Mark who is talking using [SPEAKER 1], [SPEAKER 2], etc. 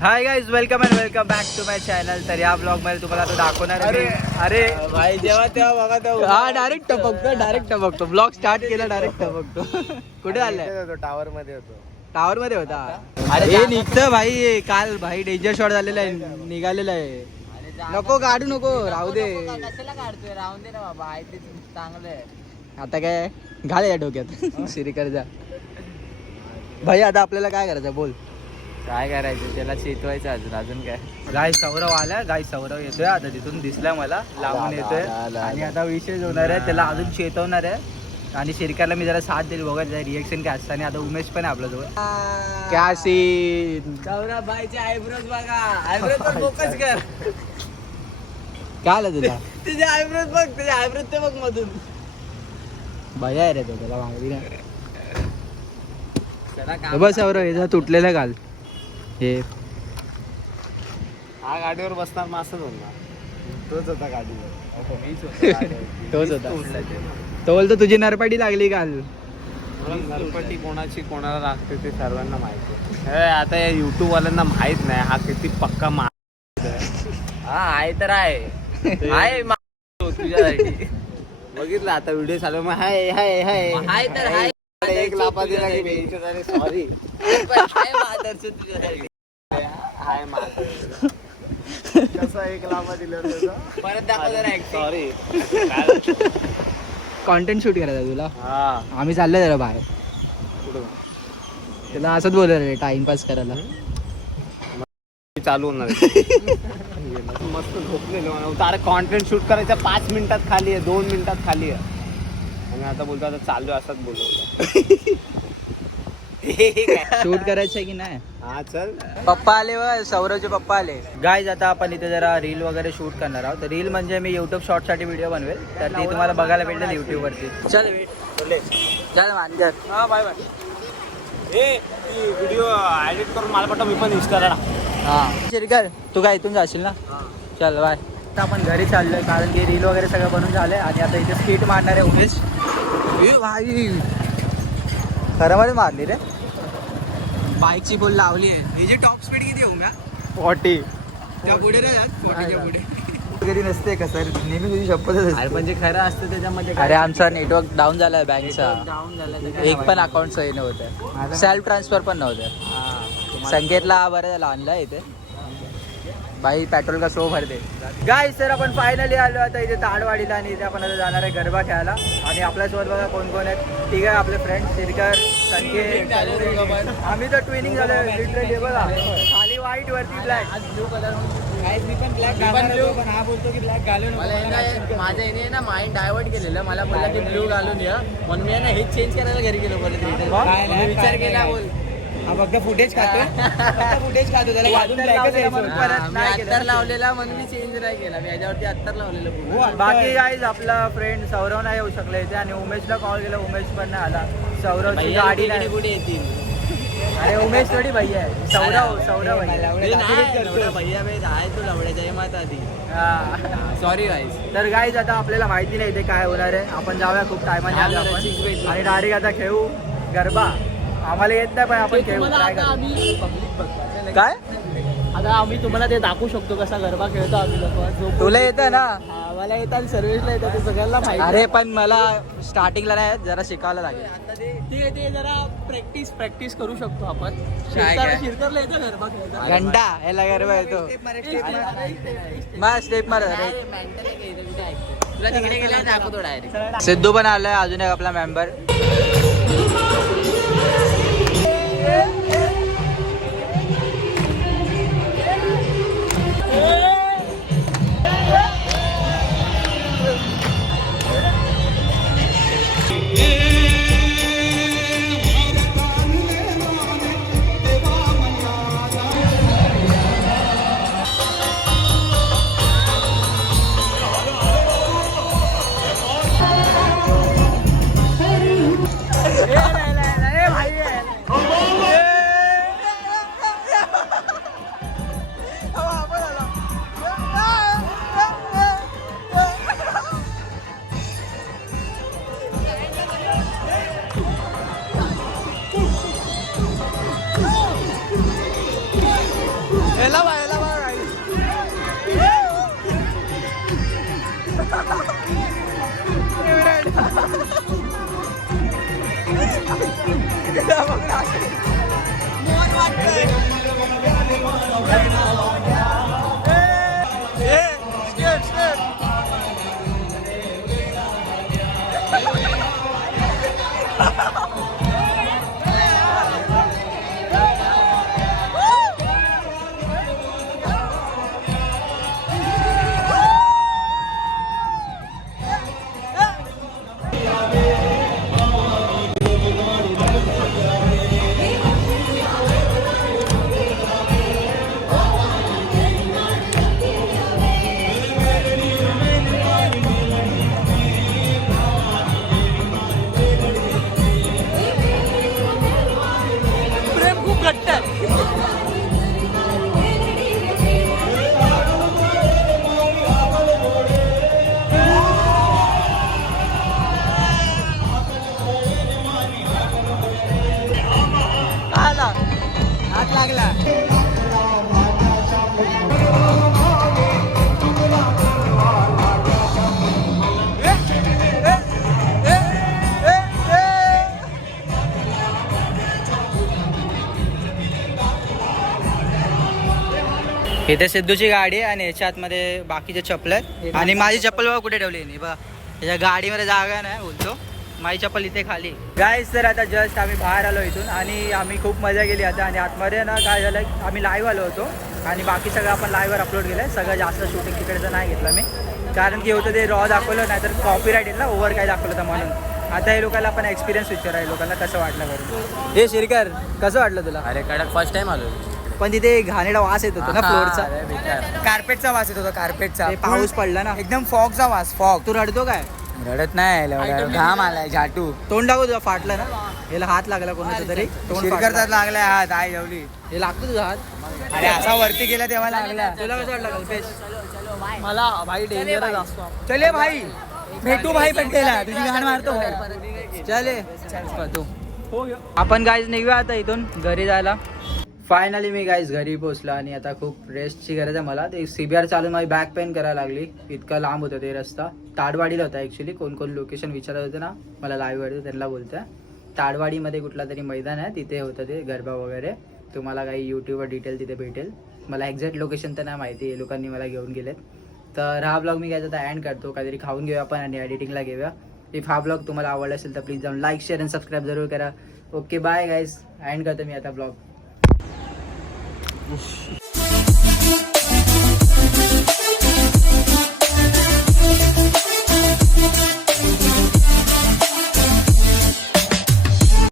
[SPEAKER 1] Hi guys welcome and welcome back to my channel तर या ब्लॉगमध्ये तुम्हाला तो दाखवणार मी. अरे
[SPEAKER 2] भाई जेव्हा तेव्हा बघा तेव्हा
[SPEAKER 1] हा डायरेक्ट टपकतो डायरेक्ट टपकतो. ब्लॉग स्टार्ट केला डायरेक्ट टपकतो. कुठे आलाय?
[SPEAKER 2] टावर मध्ये होतो.
[SPEAKER 1] टावर मध्ये होता? अरे हे निघतं भाई काल भाई डेंजर शॉट झालेला आहे निघालेला आहे. नको काढू नको राहू दे.
[SPEAKER 3] कशाला काढतोय? राहून दे ना बाबा आहे ते चांगलं आहे.
[SPEAKER 1] आता काय? घाल या डोक्यात. श्रीकर जा भाई आता आपल्याला काय करायचं बोल.
[SPEAKER 3] काय करायचं? त्याला चेतवायचं अजून. अजून काय?
[SPEAKER 1] गाय सौरव आला. गाय सौरव येतोय. आता तिथून दिसला मला.
[SPEAKER 2] आला,
[SPEAKER 1] येतोय.
[SPEAKER 2] आला, आला,
[SPEAKER 1] आणि
[SPEAKER 2] आला.
[SPEAKER 1] आता विशेष होणार आहे. त्याला अजून चेतवणार आहे. आणि शिरकाला मी जरा साथ दिली बघा रिएक्शन काय असतं. आणि आता उमेश पण आहे आपल्याजवळ. क्या सीन
[SPEAKER 3] सौरभ भाईचे आयब्रोज बघा आयब्रोज फोकस कर.
[SPEAKER 1] काय आलं तुझा?
[SPEAKER 3] तुझे आयब्रोज बघ. तुझे आयब्रोज ते बघ मधून.
[SPEAKER 1] भया आहे रे तो. त्याला माहिती नाही. हे बस सौरव हे तुटलेलं घाल हे.
[SPEAKER 2] हा गाडीवर बसणार मग असंच होणार तोच होता गाडीवर.
[SPEAKER 1] तोच होता. तो. बोलतो तुझी नरपाटी लागली काल.
[SPEAKER 2] गणपती कोणाची कोणाला लागते ते सर्वांना माहिती आहे. आता या युट्यूब वाल्यांना माहीत नाही हा किती पक्का मा
[SPEAKER 3] हा आहे तर आहे. आहे मा- तुझ्यासाठी.
[SPEAKER 2] बघितलं आता व्हिडिओ चालू मग हाय हाय हाय.
[SPEAKER 3] आहे तर आहे
[SPEAKER 2] एक लापा दिला की सॉरी
[SPEAKER 3] पण आहे मादरचं तुझ्यासाठी.
[SPEAKER 2] हाय मा कसा एक लापा दिला
[SPEAKER 3] परत दाखव जरा ऍक्टिंग
[SPEAKER 2] सॉरी
[SPEAKER 1] कॉन्टेंट शूट करायचा तुला?
[SPEAKER 2] हा.
[SPEAKER 1] आम्ही चाललोय जरा बाहेर. त्याला असंच बोललं रे टाइमपास करायला.
[SPEAKER 2] चालू होणार आहे. मस्त झोपलेलो अरे कॉन्टेंट शूट करायचा पाच मिनिटात खाली आहे दोन मिनिटात खाली आहे. आणि आता बोलतो आता चालू आहे असंच बोलवतो
[SPEAKER 1] शूट करायचं की नाही?
[SPEAKER 2] हा चल.
[SPEAKER 1] पप्पा आले व सौरवचे पप्पा आले. गायज आता आपण इथे जरा रील वगैरे शूट करणार आहोत. रील म्हणजे मी युट्यूब शॉर्टसाठी व्हिडिओ बनवेल. तर ती तुम्हाला बघायला भेटेल युट्यूब वरती. चल चल. मानकर.
[SPEAKER 2] हा बाय बाय. व्हिडिओ एडिट करून मला पाठव मी पण इंस्टाला
[SPEAKER 1] हा. शिरकर तू काय इथून जाशील ना? चल बाय. आता आपण घरी चाललोय कारण की रील वगैरे सगळं बनून झालंय. आणि आता इथे स्किट मारणार आहे उमेश. खरं मध्ये मारली रे. बाईकची बोल लावली आहे. हिची टॉप स्पीड किती येऊ का
[SPEAKER 2] फॉर्टी.
[SPEAKER 1] त्या पुढे नाही जात? फोर्टीच्या पुढे. घरी नसते का सर? नेहमी तुझी शपथच
[SPEAKER 3] अरे म्हणजे खरं असतं त्याच्यामध्ये
[SPEAKER 1] अरे आमचा नेटवर्क डाऊन झालाय बँकचा
[SPEAKER 3] डाऊन झालं तर काय
[SPEAKER 1] एक पण अकाउंट सही नव्हतं. सेल्फ ट्रान्सफर पण नव्हतं.
[SPEAKER 3] हा.
[SPEAKER 1] संकेतला बरं झालं आणला इथे. बाई पेट्रोल का सो भरते. गाय सर आपण फायनली आलो आता इथे ताडवाडीला आणि इथे आपण आता जाणार आहे गरबा खेळायला. आणि आपल्यासोबत बघा कोण कोण आहेत. ठीक आहे आपले फ्रेंड शिरकर संकेत आम्ही तर ट्विनिंग झालो लिटरली बघा. खाली व्हाईट वरती ब्लॅक मी पण ब्लॅक पण हा बोलतो की ब्लॅक घालू
[SPEAKER 3] मला आहे ना माझ्या याने ना माइंड डायव्हर्ट केलेलं. मला बोलला की ब्लू घालून ये. म्हणून मी ना हेच चेंज करायला घरी गेलो मी विचार केला बोल.
[SPEAKER 1] हा फक्त फुटेज फक्त फुटेज खातो त्याला वाजून
[SPEAKER 3] हा,
[SPEAKER 1] परत
[SPEAKER 3] अत्तर लावलेला म्हणून मी चेंज नाही केला. मी याच्यावरती अत्तर लावलेलं पूर्ण.
[SPEAKER 1] बाकी गाईज आपला फ्रेंड सौरव नाही येऊ शकला इथे. आणि उमेशला कॉल केला. उमेश पण नाही आला. सौरवची
[SPEAKER 3] भैया
[SPEAKER 1] गाडी
[SPEAKER 3] इकडे
[SPEAKER 1] नाही.
[SPEAKER 3] कुठे येतील?
[SPEAKER 1] अरे उमेश थोडी भैया आहे. सौरव सौरव भैया.
[SPEAKER 3] मी नाही, लवडा भैया बे आहे तो लवड्याच्या जय माता दी
[SPEAKER 1] हा.
[SPEAKER 3] सॉरी वाईस
[SPEAKER 1] तर गाईज आता आपल्याला माहिती नाही इथे काय होणार आहे. आपण जाऊया खूप टायमाने आलो आपण.
[SPEAKER 3] चिक भेटली.
[SPEAKER 1] आणि डायरेक्ट आता खेळू. गरबा. आम्हाला येत नाही पण आपण खेळू काय करू. काय?
[SPEAKER 3] आता आम्ही तुम्हाला ते दाखवू शकतो कसा गरबा खेळतो आम्ही लोक.
[SPEAKER 1] तुला येतं ना?
[SPEAKER 3] मला येतात सर्व्हिसला येतात ते सगळ्यांना माहिती
[SPEAKER 1] अरे पण मला स्टार्टिंगला नाही जरा शिकायला लागेल.
[SPEAKER 3] ठीक आहे ते जरा प्रॅक्टिस प्रॅक्टिस करू शकतो आपण. शिरकरला येतं गरबा खेळता
[SPEAKER 1] घंटा याला गरबा येतो. मग स्टेप मार. रे.
[SPEAKER 3] तुला तिकडे गेल्यावर दाखवतो डायरेक्ट
[SPEAKER 1] सिद्धू पण आलाय अजून एक आपला मेंबर याला इथे सिद्धूची गाडी आहे आणि याच्या आतमध्ये बाकीचे चप्पल आहेत. आणि माझी चप्पल. बघा कुठे ठेवली आहे. बघा. त्याच्या गाडीमध्ये जागा नाही बोलतो. माझी चप्पल इथे खाली गाईज तर आता जस्ट आम्ही बाहेर आलो इथून आणि आम्ही खूप मजा केली आता. आणि आतमध्ये ना काय झालं आम्ही लाईव्ह आलो होतो. आणि बाकी सगळं आपण लाईव्हवर अपलोड केलं आहे सगळं जास्त शूटिंग तिकडचं नाही घेतलं मी. कारण की होतं ते रॉ दाखवलं नाही तर कॉपीराईट येईल ना ओव्हर काय दाखवलं तर म्हणून. आता हे लोकांना आपण एक्सपिरियन्स विचार आहे. लोकांना कसं वाटलं करून. हे शिरकर कसं वाटलं तुला?
[SPEAKER 3] अरे कडक फर्स्ट टाइम आलो
[SPEAKER 1] पण तिथे घाणेरडा वास येत होता ना फ्लोअरचा
[SPEAKER 3] बेकार.
[SPEAKER 4] कार्पेटचा वास येत होता कार्पेटचा
[SPEAKER 1] ते पाऊस पडला ना.
[SPEAKER 4] एकदम फॉगचा वास फॉग.
[SPEAKER 1] तू रडतो काय?
[SPEAKER 4] रडत नाही. घाम आलाय झाटू.
[SPEAKER 1] तोंड दाखव तुझा फाटला ना. याला हात लागला कोणाचा तरी. तोंड फाटला.
[SPEAKER 4] लागलाय हात. आई जेवली
[SPEAKER 1] हे लागतो तुझा हात?
[SPEAKER 4] अरे असा वरती गेला तेव्हा लागला.
[SPEAKER 1] तुला कसं वाटलं कल्पेश?
[SPEAKER 3] मला भाई डेंजरच असतो.
[SPEAKER 4] चले भाई. भेटू भाई पटेला. तुझी घाण मारतो. भाई.
[SPEAKER 1] चले. तू आपण गाईज निघूया आता इथून घरी जायला. फायनली मी गाईज घरी पोचलो आणि आता खूप रेस्टची गरज आहे मला. ते सीबीआर चालून माझी बॅक पेन करायला लागली. इतका लांब होतं ते रस्ता. ताडवाडीला होता ॲक्च्युली कोण कोण लोकेशन विचारत होते ना मला लाईव्ह वाटतं त्यांना बोलतोय. ताडवाडीमध्ये कुठला तरी मैदान आहे तिथे होतं ते गरबा वगैरे. तुम्हाला काही यूट्यूबवर डिटेल तिथे भेटेल. मला एक्झॅक्ट लोकेशन तर नाही माहिती हे लोकांनी मला घेऊन गेलेत. तर हा ब्लॉग मी घ्यायचा आता अँड करतो. काहीतरी खाऊन घेऊया आपण आणि एडिटिंगला घेऊया. इफ हा ब्लॉग तुम्हाला आवडला असेल तर प्लीज जाऊन लाईक शेअर आणि सबस्क्राईब जरूर करा. ओके बाय गाईज अँड करतो मी आता blog Of. We'll be right back.